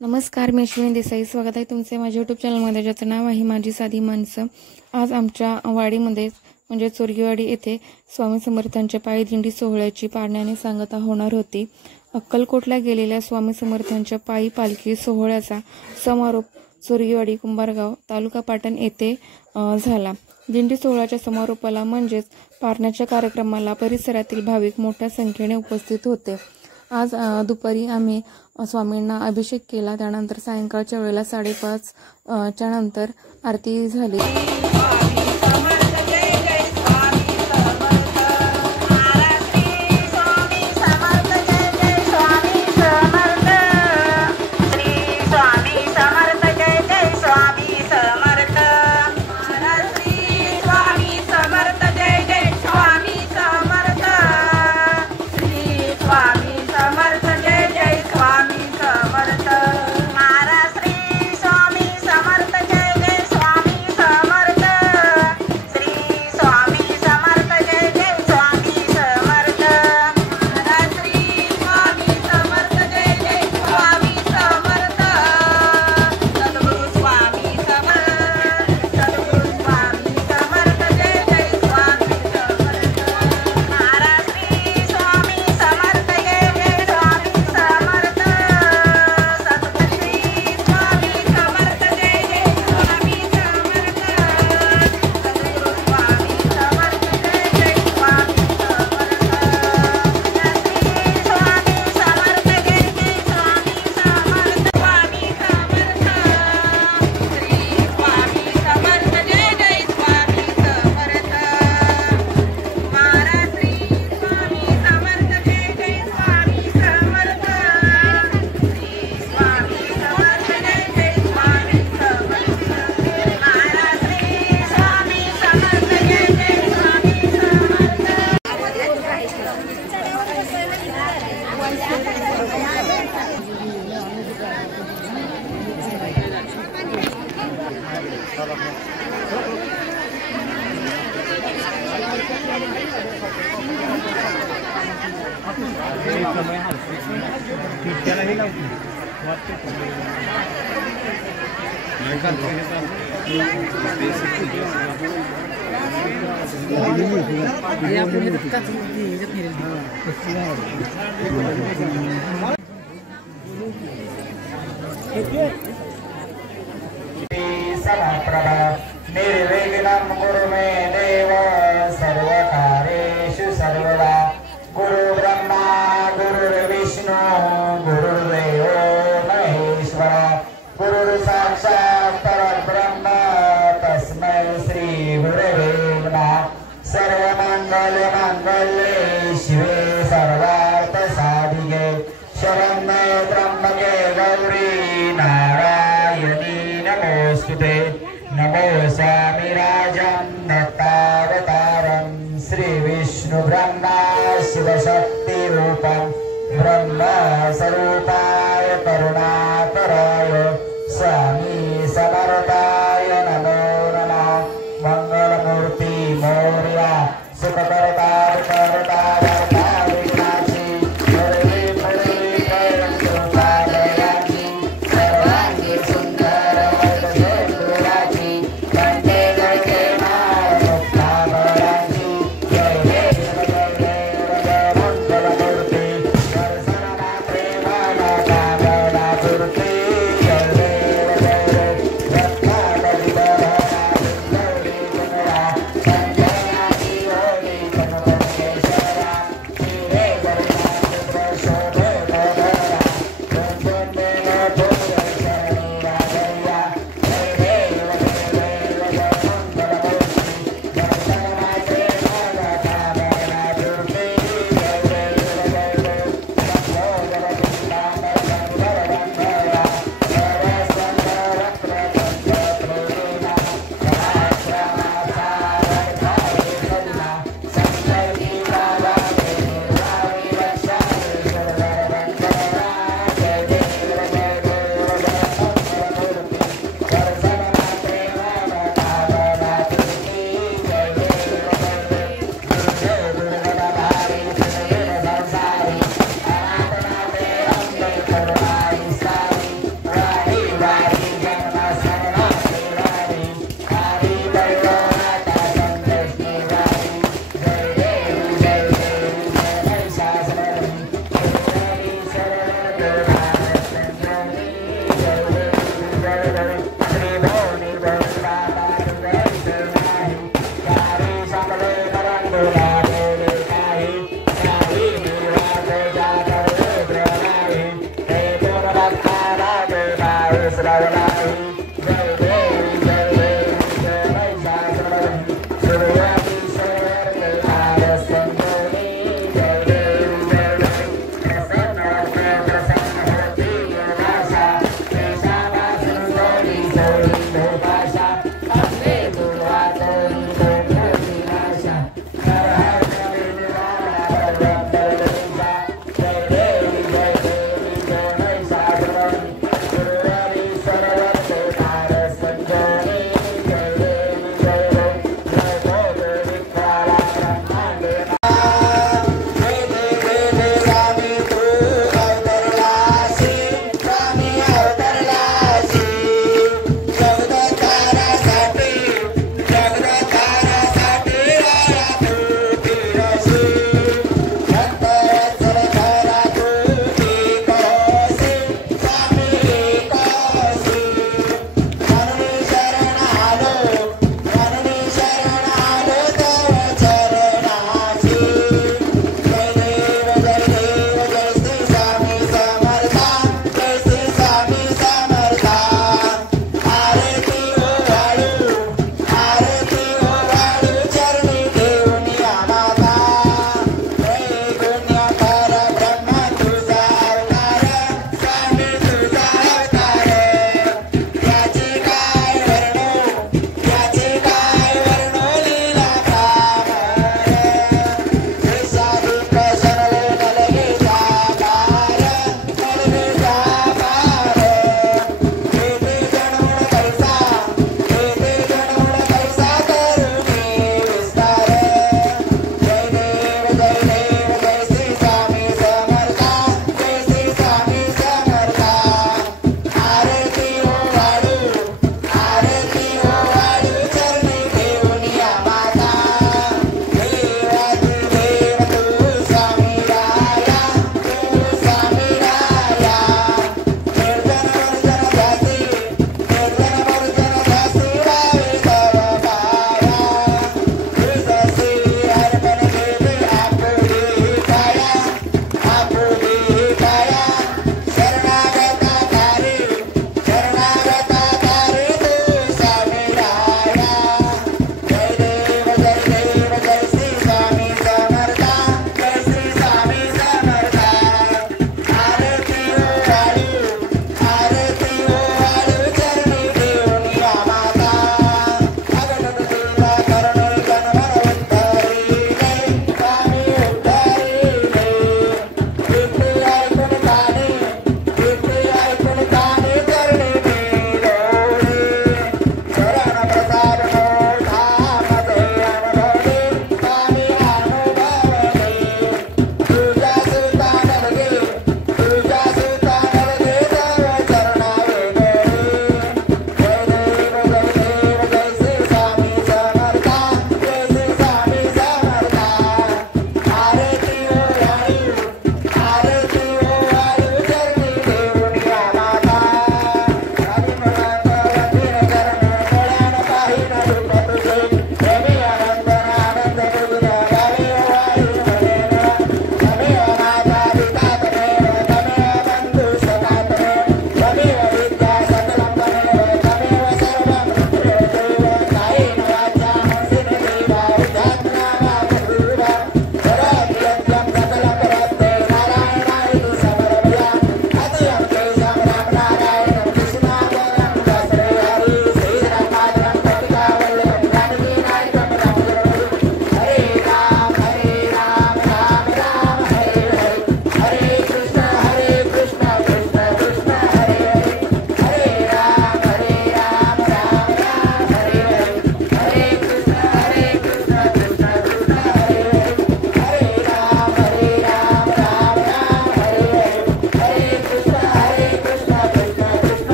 नमस्कार, मी अश्विनी देसाई. स्वागत आहे तुमचे माझ्या यूट्यूब चॅनलमध्ये, ज्याचं नाव आहे माझी साधी माणसं. आज आमच्या वाडीमध्ये म्हणजे चोरगीवाडी येथे स्वामी समर्थांच्या पायी दिंडी सोहळ्याची पाळण्याने सांगता होणार होती. अक्कलकोटला गेलेल्या स्वामी समर्थांच्या पायी पालखी सोहळ्याचा समारोप चोरगीवाडी कुंभारगाव तालुका पाटण येथे झाला. दिंडी सोहळ्याच्या समारोपाला म्हणजेच पाळण्याच्या कार्यक्रमाला परिसरातील भाविक मोठ्या संख्येने उपस्थित होते. आज दुपारी आम्ही स्वामींना अभिषेक केला. त्यानंतर सायंकाळच्या वेळेला 5:30 च्या नंतर आरती झाली. निर्विघ्नं कुरु मे देव सर्वकार्येषु सर्वदा. गुरु ब्रह्मा गुरुर्विष्णु गुरुर्देवो महेश्वरा. गुरुर् साक्षात् परब्रह्म तस्मै श्री गुरवे नमः. सर्वमंगल मांगल्ये शिवे सर्वार्थ साधिके शरण्ये त्र्यंबके गौरी नारायणी नमोस्तुते. नमो स्वामी राजं दत्तावतारं श्री विष्णु ब्रह्मा शिवशक्ति रूपं ब्रह्म स्वरूपाय करुणाकराय स्वामी समर्थाय नमो नमः. मंगलमूर्ति मोरया सुखकर्ता करता वर्ता विघ्नाची हरे हरे कृपालयाची सर्वांगी सुंदर वैद्यकुलाची कंठे गळके नाम मुक्ताभराची. जय देव जय देव जय मंगलमूर्ती. दर्शनाला प्रेमाला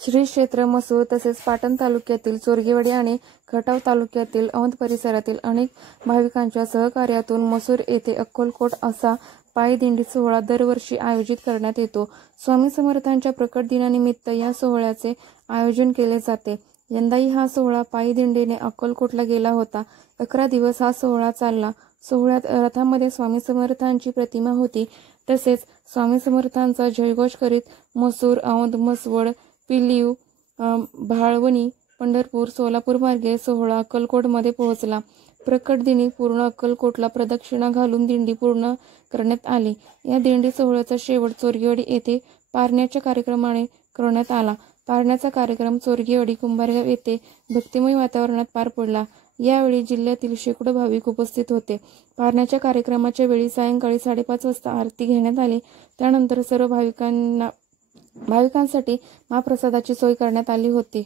श्री क्षेत्र मसूर तसेच पाटण तालुक्यातील चोरगेवाडी आणि खटाव तालुक्यातील औंध परिसरातील अनेक भाविकांच्या सहकार्यातून मसूर येथे अक्कलकोट असा पायदिंडी सोहळा दरवर्षी आयोजित करण्यात येतो। स्वामी समर्थांच्या प्रकट दिनानिमित्त या सोहळ्याचे आयोजन केले जाते। यंदाही हा सोहळा पायदिंडीने अक्कलकोटला गेला होता। 11 दिवस हा सोहळा चालला। सोहळ्यात रथामध्ये स्वामी समर्थांची प्रतिमा होती, तसेच स्वामी समर्थांचा जयघोष करीत मसूर, औंध, म्हसवड, पिलीव, भाळवणी, पंढरपूर, सोलापूर मार्गे सोहळा अक्कलकोटमध्ये पोहोचला. प्रकट दिनी पूर्ण अक्कलकोटला प्रदक्षिणा घालून दिंडी पूर्ण करण्यात आली. या दिंडी सोहळ्याचा शेवट चोरगेवाडी येथे पारण्याच्या कार्यक्रमाने करण्यात आला. पारण्याचा कार्यक्रम चोरगेवाडी कुंभारगाव येथे भक्तिमय वातावरणात पार पडला. यावेळी जिल्ह्यातील शेकडो भाविक उपस्थित होते. पारण्याच्या कार्यक्रमाच्या वेळी सायंकाळी 5:30 वाजता आरती घेण्यात आली. त्यानंतर सर्व भाविकांसाठी महाप्रसादाची सोय करण्यात आली होती.